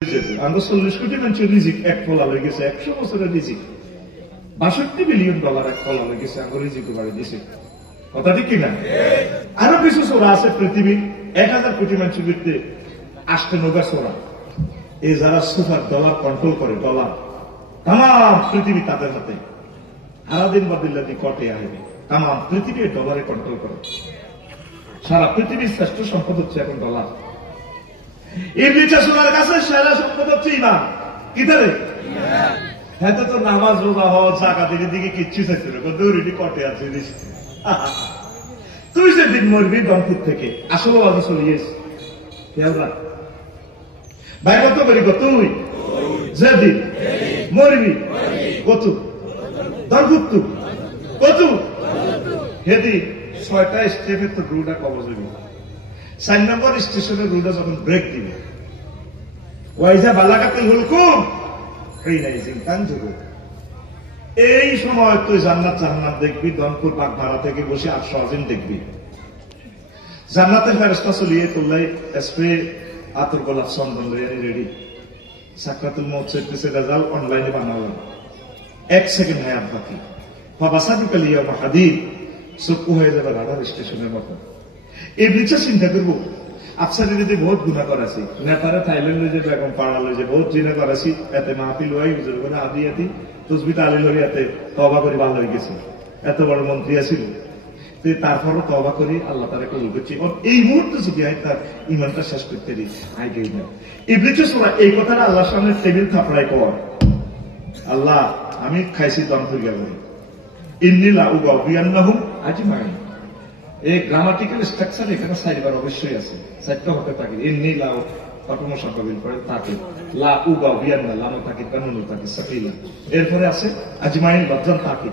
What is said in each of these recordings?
আমরা 40 কোটি মানুষের রিজিক এক ফলা হয়ে গেছে, 100 বছরের রিজিক 62 বিলিয়ন ডলার এক ফলা হয়ে গেছে, আমার রিজিক বাড়ি দিছে। কথা ঠিক কিনা? আরো কিছু সোরা আছে পৃথিবীর 1000 কোটি মানুষের ভিতরে 8 সোরা, এই যারা সুপার ডলার কন্ট্রোল করে, ডলার তাম পৃথিবী তাদের হাতে, সারাদিন বাদিল্লাদি কটে আসবে, তাম পৃথিবী ডলারে কন্ট্রোল করে। সারা পৃথিবীর শ্রেষ্ঠ সম্পদ হচ্ছে এখন ডলার। ইবলিসের সোনার কাছে সেরা সম্পদ হচ্ছে ইমান। কি ধরে? হ্যাঁ, তো নামাজ রোজা হওয়া জাকাত দিকে কিচ্ছু চাইছে না, দৌড়ি কটে আছে। তুই সেদিন মরবি দমপুর থেকে, আসলে বাজে চলিয়েছ ভাই, কত করি তুই যেদিন মরবি কত দরপুর কত সেদিন 6টা স্টেপের তো রুটা কবজ হইব। 4 নম্বর স্টেশনের রুটা যখন ব্রেক দিবে, ওয়াইজা বালাকাতে হুলকুম এই নাই জিনকান যুগ, এই সময় তুই জান্নাত জাহান্নাম দেখবি, দনপুর বাগমারা থেকে বসে 800 আজিম দেখবি। জান্নাতের ফেরেশতা চলিয়ে তোলাই স্প্রে আতর গোলাপ চন্দন লইয়া রেডি। সাকরাতুল মউত চলতেছে, রেজাল্ট অনলাইনে বানালাম, 1 সেকেন্ড হায়াত বাকি। ফাবাসাবিকাল ইয়াউমা হাদিদ, চক্ষু হয়ে যাবে রাডার স্টেশনের মতো। এই বিচার চিন্তা করবো, আফসারি যদি বহুত গুণা করাছি, নেতারা থাইল্যান্ড লই যাবে, এখন পাড়া লই যাবে, বহুত জিনা করাছি, এতে মাহফিল হয়ে গেছে, আদি আদি তসবিটা আলী লড়ি এতে তবা করি ভালো হয়ে গেছে, এত বড় মন্ত্রী আছিল, তারপরও তবা করি আল্লাহ তারা কবুল করছি। এই মুহূর্তে যদি হয় তার ইমানটা শেষ করতে দিই, আগে না ইবলিসের সোনা এই কথাটা আল্লাহর সামনে টেবিল থাপড়াই কর, আল্লাহ আমি খাইছি দম হয়ে গেল, ইন্নিলা উগাউবিয়ান্নাহুম আজমাইন। এই গ্রামাটিক্যাল স্ট্রাকচার এখানে 4বার অবশ্যই আছে, 4টা হতে থাকে। ইন্নিলা অটোমোশন কবিল করে তাকে লা উগাউবিয়ান্না, লামা তাকে কানুন তাকে সাকিলা, এরপরে আছে আজমাইন লজ্জান তাকে।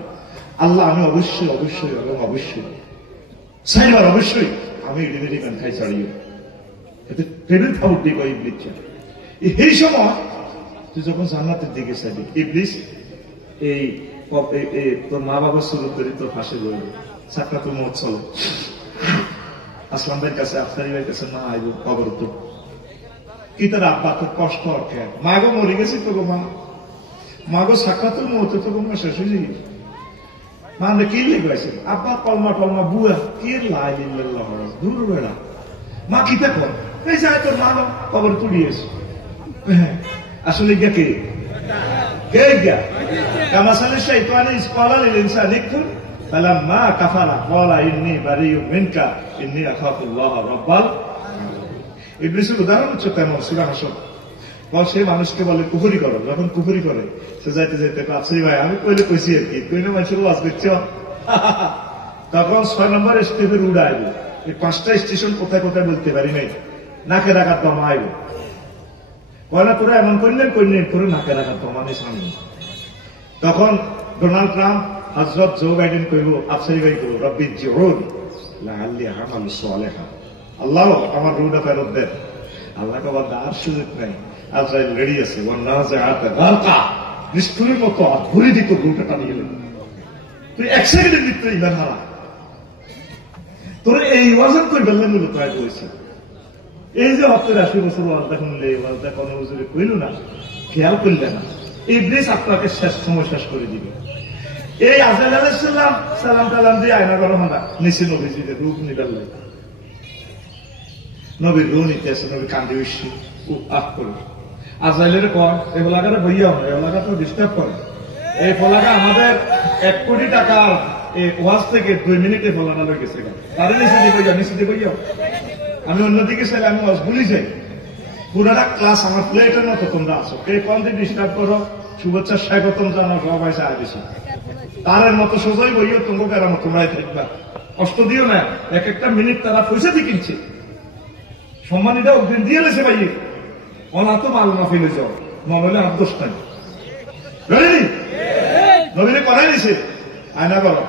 আল্লাহ আমি অবশ্যই অবশ্যই এবং অবশ্যই 4বার অবশ্যই আমি ইডিমিডি গান খাই ছাড়িয়ে এতে টেবিল খাউট দিয়ে কয় ইবলিস। এই সময় তুই যখন জান্নাতের দিকে চাইবি, ইবলিস এই তোর মা বাবার সুরত ধরে তোর ফাঁসে রইল, সাকরাতুল মউত চলে। আসলাম ভাইয়ের কাছে, আফসারি ভাইয়ের কাছে মা আইব কবর তো কি তার আব্বা তোর কষ্ট অর্থে, মা গো মরে গেছি তো গো, মা গো সাকরাতুল মউত তো গো মা শেষ হয়ে গেছে, মা আমরা কি লেগে আব্বা কলমা টলমা বুয়া কি লাই দূর বেড়া, মা কিতা কর এই যায় তোর মা কবর তুলিয়েছে। আসলে গিয়া কে কে গিয়া কামাসালে শাইতান ইসকালা লিল ইনসানি কুন ফালাম্মা কাফারা ক্বালা ইন্নী বারিউ মিনকা ইন্নী আখাফুল্লাহ রাব্বাল। ইবলিসের উদাহরণ হচ্ছে তেমন, সূরা হাসর সে মানুষকে বলে কুফরি করো, যখন কুফরি করে সে যাইতে যাইতে আফসারি ভাই আমি কইলে কইছি আর কি, কইলে মানুষের ওয়াজ করছ, তখন 6 নম্বর স্টেপের উড়া আইব। এই 5টা স্টেশন কোথায় কোথায় বলতে পারি নাই, নাকে রাখার দমা আইব, কয়না তোরা এমন করলেন করে নাকে রাখার দমা নেই সামনে। তখন ডোনাল্ড ট্রাম্প হযরত জো বাইডেন কইব, আফসারি ভাই কইব রব্বি জিউন লাআল্লি আমালু সালিহা, আল্লাহ আমার রুহটা ফেরত দেন। আল্লাহ কবার আর সুযোগ নাই, আজরাইল রেডি আছে, নিষ্ঠুরের মতো ঘুরে দিত রুহটা টানিয়ে গেলেন। তুই 1 সেকেন্ডের ভিতরে ইমান হারা, তোর এই ওয়াজন করে বললেন মূলত বলছে। এই যে 80 বছর ওয়াজটা শুনলে, এই ওয়াজটা কোন হুজুরে কইল না, খেয়াল করলে না, ইবলিস আপনাকে শেষ সময় শেষ করে দিবে। এই আজরাইল আলাইহিস সালাম সালাম কালাম দিয়ে আয়না গরম হাঁটা নিচে নবীজিদের রূপ নিবেল লাগে, নবীর রূপ নিতে আসে, নবী কান্দি উঠছি আহ করে আজরাইলের কর এই ফলাকাটা বইয়া হয়, এই ফলাকা তো ডিস্টার্ব করে, এই ফলাকা আমাদের 1 কোটি টাকার ওয়াজ থেকে 2 মিনিটে ফলানা লই গেছে, তাদের নিচে দিয়ে বইয়া। আমি অন্যদিকে চাইলে আমি ওয়াজ ভুলি যাই, পুরাটা ক্লাস আমার প্লেটের মতো তোমরা আছো, কে কোন দিন ডিস্টার্ব করো, শুভেচ্ছা স্বাগতম জানাও, সবাই চায় বেশি তারের মতো সোজাই বইও তোমাকে কেরামত তোমরাই থাকবা, কষ্ট দিও না। 1-1টা মিনিট তারা পয়সা দিয়ে কিনছে, সম্মানীটা অগ্রিম দিয়ে লেছে ভাইয়ে, অনা তো মাল না ফেলে যাও, নবলে আর দোষ নাই, নবীরে করাই দিছে আয়না করো,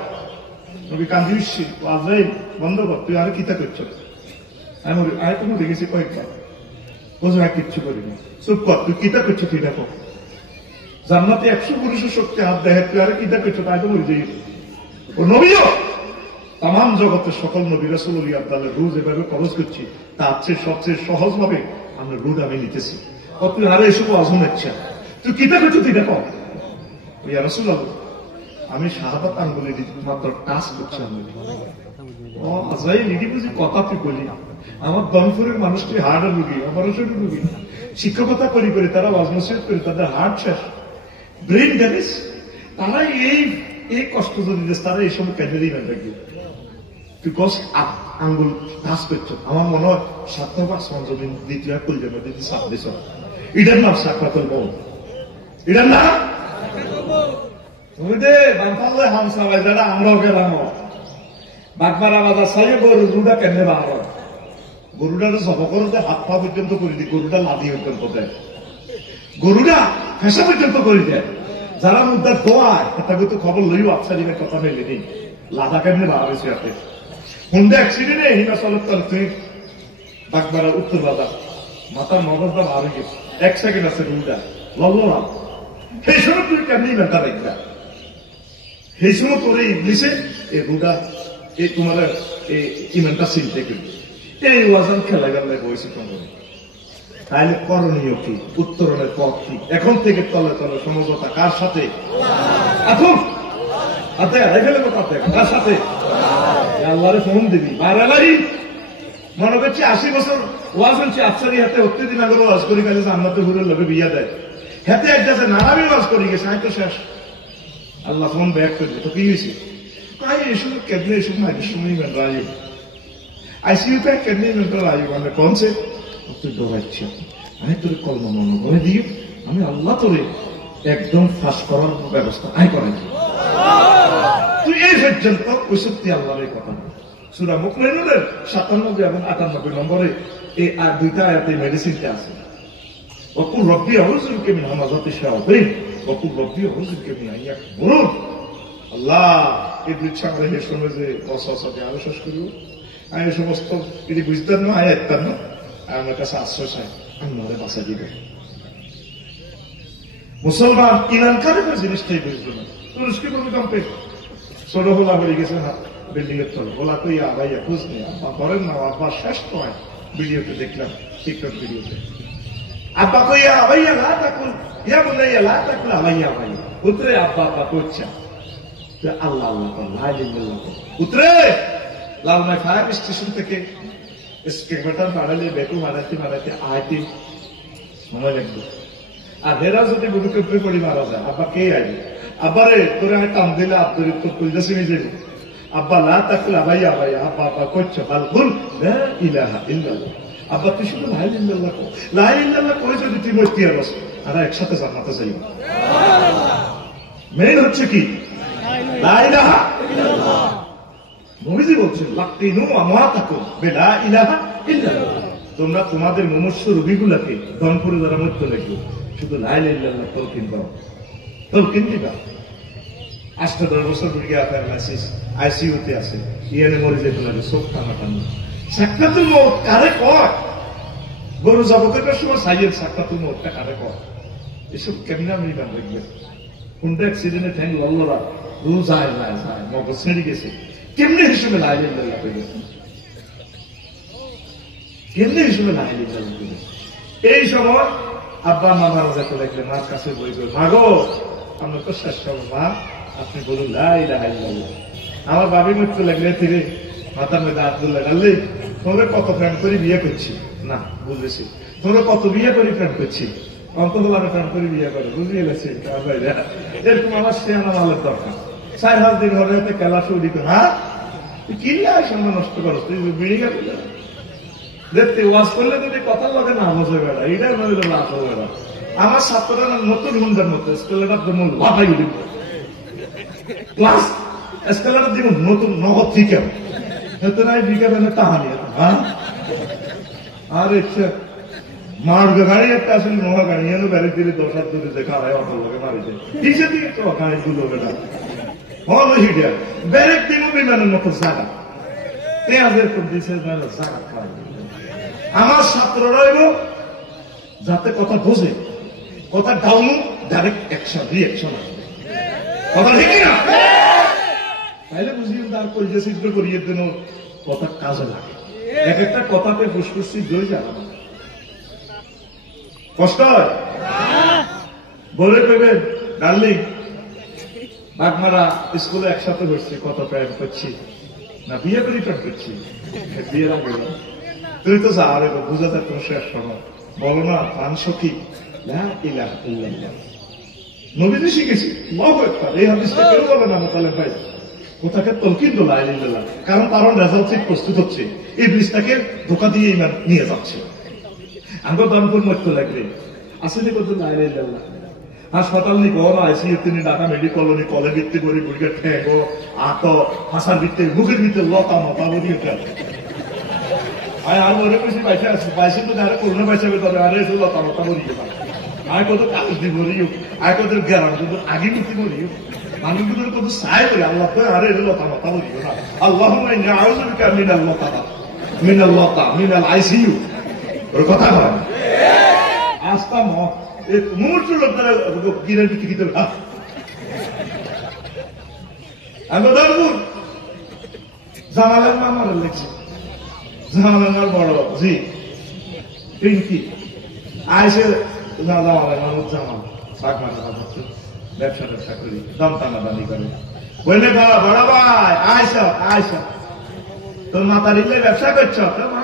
নবী কান্দি উঠছি, আজরাইল বন্ধ কর, তুই আর কিতা করছ, আমি আয় তুমি দেখেছি কয়েকবার, বোঝা কিচ্ছু করিনি, চুপ কর, তুই কিতা করছো তুই দেখো, জান্নাতে 100 পুরুষের শক্তি হাত দেখে, তুই আর কিতা করছো তাই তো মরে যাই। ও নবীও তাম জগতের সকল নবী রাসূল ওলি আব্দালের রুহ যেভাবে খরচ করছি, তার চেয়ে সবচেয়ে সহজ ভাবে আমরা রুহ আমি নিতেছি। তুই আরো এসব অজন ইচ্ছা তুই কিতা করছো তুই দেখো ইয়া রাসূলুল্লাহ আমি শাহাদাত আঙ্গুলে মাত্র টাচ করছি আঙ্গুলে ও আজরাইল এটি বুঝি কথা তুই বলি আমার দনপুরের মানুষটি হার্টের রুগী আমার শরীর রুগী শিক্ষকতা করি করে তারা ওয়াজনসিয়ত করে তাদের হার্ট শেষ ব্রেন ড্যামেজ তারা এই কষ্ট যদি দিস তারা এই সময় কেঁদে দিই না দেখবি বিকজ আঙ্গুল টাচ করছো আমার মনে হয় 7 নম্বর আসমান জমিন দ্বিতীয় করলে যদি সাপ দিছ এটার নাম সাকরাতুল মউত এটার নাম তুমি দে বানপালে হামসা বাজারা আমরাও গেলাম বাগমারা বাজার সাইয়ে গরুটা কেন বাড়াব গরুটা তো সব করতে হাত পা পর্যন্ত করে দিই গরুটা লাদি পর্যন্ত দেয় গরুটা ফেসা পর্যন্ত করে দেয় যারা মুদ্রা দোয়ায় তাকে তো খবর লইও আচ্ছা দিনের কথা মেলে নেই লাদা কেমনে বাড়াবেছে আপনি হুন্ডা অ্যাক্সিডেন্টে হিমাচলের তরফে বাগমারা উত্তর বাজার মাথার মগজটা ভালো গেছে 1 সেকেন্ড আছে গরুটা লল্লা সেই সময় তুই কেমনি মেটা দেখবা সেই সময় করে ইংলিশে এই গরুটা এই তোমার এই ইমানটা চিনতে করবে এই ওয়াজান খেলা গেলে বয়সী কমে তাহলে করণীয় কি উত্তরণের পথ কি এখন থেকে তলে তলে সমঝোতা কার সাথে এখন কার সাথে আল্লাহরে ফোন দিবি বাড়ালাই মনে করছি 80 বছর ওয়াজ হচ্ছে আফসারি হাতে অত্যদিন আগে ওয়াজ করি গেছে জান্নাতে হুরের লোকে বিয়া দেয় হাতে এক যাচ্ছে নারামি ওয়াজ করি গেছে আমি তো শেষ আল্লাহ ফোন ব্যাক করবে তো কি হয়েছে তাই এসব কেমনে এসব না সময় রায় আইসিইউ তে কেমনে রায় মানে কোনছে তুই ডরাচ্ছ আমি তোর কলমা মনে করে দিই আমি আল্লাহ তোরে একদম ফাঁস করার ব্যবস্থা আই করাই তুই এই পর্যন্ত ওইসত্যি আল্লাহর কথা সূরা মুমিনুনের 57 এবং 98 নম্বরে এই দুইটা আয়াতে মেডিসিনটা আছে ওকুল রব্বি আউযু বিকা মিন হামাযাতি শায়াতিন ওকুল রব্বি আউযু বিকা মিন আন ইয়াহদুরুন আল্লাহ এই দুই ছাগলের সময় যে ওয়াসওয়াসাতে আরো শেষ করিও আমি সমস্ত যদি বুঝতেন না আয়াত না আমার কাছে আশ্রয় চাই আল্লাহরে বাঁচা দিবে মুসলমান ইমানকারীদের জিনিসটাই বুঝবে না তুরস্কি ভূমিকম্পে ছোট হোলা হয়ে গেছে না বিল্ডিং এর তল হোলা তো ইয়া ভাইয়া খোঁজ নেই আব্বা করেন না আব্বা শেষ নয় ভিডিওতে দেখলাম টিকটক ভিডিওতে আব্বা কইয়া ভাইয়া না তাকুল ইয়া বলে লা তাকুল ভাইয়া ভাইয়া উতরে আব্বা আব্বা করছে আল্লাহ আল্লাহ আল্লাহ উতরে লালমাই ফায়ার স্টেশন থেকে স্কেলেটন বাড়ালে বেতু মারাতে আইতে সময় লাগবে আর হেরা যদি ভূমিকম্পে পড়ি মারা যায় আব্বা কে আইবে আব্বারে তোরে আমি টান দিলে আব্দুল তোর কইলা শুনে যাবো আব্বা লা তাকুল ভাইয়া ভাইয়া আব্বা আব্বা করছো বালকুল লা ইলাহা ইল্লাল্লাহ আব্বা তুই শুধু লা ইলাহা ইল্লাল্লাহ লা ইলাহা ইল্লাল্লাহ কই যদি তুই মরতে পারস আর একসাথে জান্নাতে যাইব মেইন হচ্ছে কি লা ইলাহা ইল্লাল্লাহ নবীজি বলছেন লাকিনু আমওয়াতাকুম বিলা ইলাহা ইল্লাল্লাহ তোমরা তোমাদের মনুষ্য রোগীগুলোকে দনপুরে যারা মরতে লাগবে শুধু লা ইলাহা ইল্লাল্লাহ তাওকিন করো তাওকিন দিবা 8-10 বছর রোগী প্যারালাইসিস আইসিইউতে আছে ইয়ানে মরে যেতে লাগে সব টানা সাকরাতুল মউত কারে কয় গরু জবতের সময় সাইয়েদ সাকরাতুল মউতটা কারে কয় এসব কেমনে আমি গান দেখবে কোনটা অ্যাক্সিডেন্টে ঠ্যাং লল্লরা রু যায় মগজ ছেড়ে গেছে কেমনে হিসেবে লা ইলাহা ইল্লাল্লাহ কইবে কেমনে হিসেবে লা ইলাহা ইল্লাল্লাহ কইবে এই সময় আব্বা মা মারা যেতে লাগলে মার কাছে বই গো মাগো আমরা তো শেষ করবো মা আপনি বলুন লা ইলাহা ইল্লাল্লাহ আমার বাবি মরতে লাগলে ফিরে মাথার মধ্যে আব্দুল লাগালে তোমরা কত প্রেম করে বিয়ে করছি না বুঝেছি তোমরা কত বিয়ে করে প্রেম করছি অন্তত আমি প্রেম করে বিয়ে করে বুঝিয়ে গেছি এরকম আমার সে আমার আলের দরকার 4 দিন ঘরে হতে খেলা শুরু করে হ্যাঁ তুই কিনলে সময় নষ্ট করো তুই বেড়ে গেল দেখতে ওয়াজ করলে যদি কথা লাগে না বসে বেড়া এটা নইলে লাভ হবে বেড়া আমার ছাত্ররা নতুন হুন্ডার মতো স্কেলেটার জন্য লাফাই উঠি ক্লাস স্কেলেটার দিব নতুন নগদ থেকে হেতনাই বিকাবেন তাহানি হ্যাঁ আর ইচ্ছা মার গাড়ি একটা আসলে নোয়া গাড়ি এনে বেড়ে দিলে 10 দূরে দেখা হয় অটো লোকে মারিছে কিসে দিকে তো গাড়ি গুলো বেটা হল হিডিয়া ব্যারেক দিব বিমানের মতো জায়গা পেঁয়াজের কোন দিছে জায়গা খাওয়া আমার ছাত্ররা রইল যাতে কথা বোঝে কথা ডাউন ডাইরেক্ট অ্যাকশন রিঅ্যাকশন আসবে কথা ঠিক না তাইলে বুঝিয়ে তার পরিচয় সিদ্ধ করিয়ে দেন কথা কাজে লাগে এক একটা কথাতে ফুসফুসি জয় যাবে কষ্ট হয়? বলে পেবেন ডার্লিং বাগমারা স্কুলে একসাথে হচ্ছে, কত প্রেম করছি না বিয়ে করে প্রেম করছি, বিয়ের আগে তুই তো যা আরে বুঝা যায় তোমার শেষ সময় বলো না প্রাণ সখী নবীজি শিখেছি এই হাদিসটা কেউ বলে না মোতালেব ভাই, কোথাকে তলকিন দোলা ইল্লাল্লাহ, কারণ তার রেজাল্ট সিট প্রস্তুত হচ্ছে, এই ব্রিজটাকে ধোকা দিয়ে ইমান নিয়ে যাচ্ছে। আমরা দানপুর মধ্য লাগবে আসলে কত লাইল ইল্লাল্লাহ হাসপাতাল নি গড় আইসিইউ তিনি ঢাকা মেডিকেল নি কলে ভিত্তি করে গুড়িকে ঠেঙ্গো আত হাসার ভিত্তি মুখের ভিত্তি লতা মতা বলি আর মনে করছি পয়সা আছে পয়সা তো যারা করোনা পয়সা তবে আরে লতা মতা বলি আর কত কাগজ দিব বলিও আর কত গ্যারাম কিন্তু আগে ভিত্তি বলিও মানুষগুলোর কত সাই বলি আল্লাহ তো আরে লতা মতা বলিও না আল্লাহ আউযুবিকা মিনাল লতা মিনাল আইসিইউ ওর কথা হয় আস্তা মত মুহূর্ত লোকরা গিরের ভিত্তি কি আমি ধরবো জামালের নাম আমার লেখছি, জামালের বড় জি পিঙ্কি আইসে জামালের নাম জামাল ব্যবসা ট্যাবসা করি দাম টানাদানি করে বললে বাবা বড় ভাই আইস তোর মাথা দিলে ব্যবসা করছ তোর মা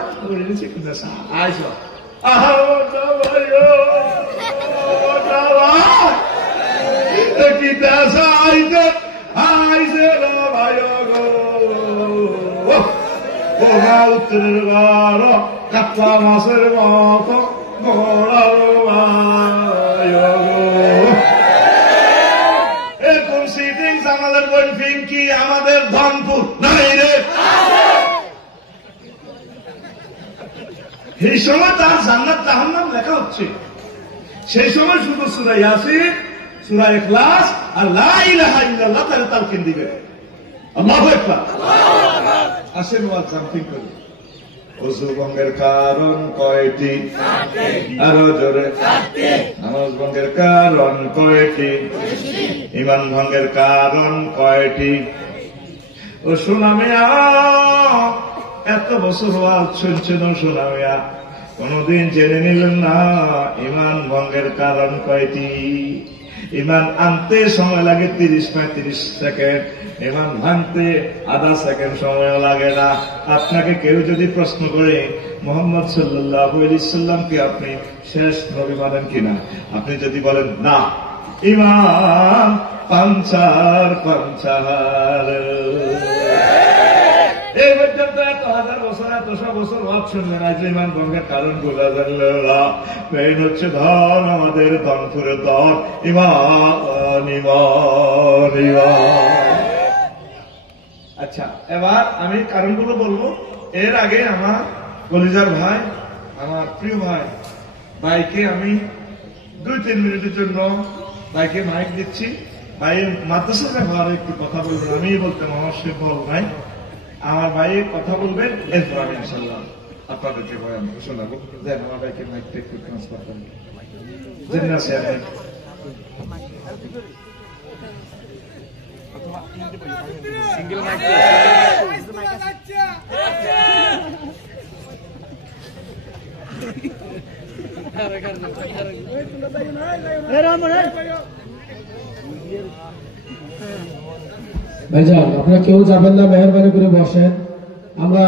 আইস আহা উত্তরের গড় কাতলা মাছের মতো এরকম সিটিং জামালের বোন পিঙ্কি আমাদের ধনপুর নাই রে, এই সময় তার জান্নাত জাহান্নাম লেখা হচ্ছে, সেই সময় শুধু সূরা ইয়াসিন সূরা ইখলাস আর লা ইলাহা ইল্লাল্লাহ তার তালকিন দিবে। আল্লাহু আকবার। আসেন ওয়াজ সামথিং করি। ওযু ভঙ্গের কারণ কয়টি? আরো জোরে। নামাজ ভঙ্গের কারণ কয়টি? ঈমান ভঙ্গের কারণ কয়টি? ও সোনা মিয়া এত বছর ওয়াজ শুনছেন সোনা মিয়া, কোনদিন জেনে নিলেন না ঈমান ভঙ্গের কারণ কয়টি? ঈমান আনতে সময় লাগে 30-35 সেকেন্ড, ঈমান ভাঙতে আধা সেকেন্ড সময় লাগে না। আপনাকে কেউ যদি প্রশ্ন করে মুহাম্মদ সাল্লাল্লাহু আলাইহি সাল্লামকে আপনি শেষ নবী মানেন কিনা, আপনি যদি বলেন না, ঈমান পাঞ্চার এই পর্যন্ত 1,000 বছর 100 বছর ওয়াজ শুনলেন, আজ ঈমান ভঙ্গের কারণ বোঝা জানলেন না। মেইন হচ্ছে ধন, আমাদের ধনপুরে ধন ঈমান ঈমান ঈমান। আচ্ছা এবার আমি কারণগুলো বলবো, এর আগে আমার কলিজার ভাই আমার প্রিয় ভাইকে আমি 2-3 মিনিটের জন্য ভাইকে মাইক দিচ্ছি। ভাই মাদ্রাসার ব্যাপারে একটু কথা বলবেন, আমি বলতে মহাশয় বল ভাই আমার ভাই কথা বলবেন, এরপর আমি ইনশাল্লাহ আপনাদেরকে বয়ান শোনাবো। দেন আমার ভাইকে মাইকটা একটু ট্রান্সফার করেন। জেনে আছে আপনি সিঙ্গেল মাইক ভাইজান আপনারা কেউ যাবেন না, মেহরবানি করে বসেন। আমরা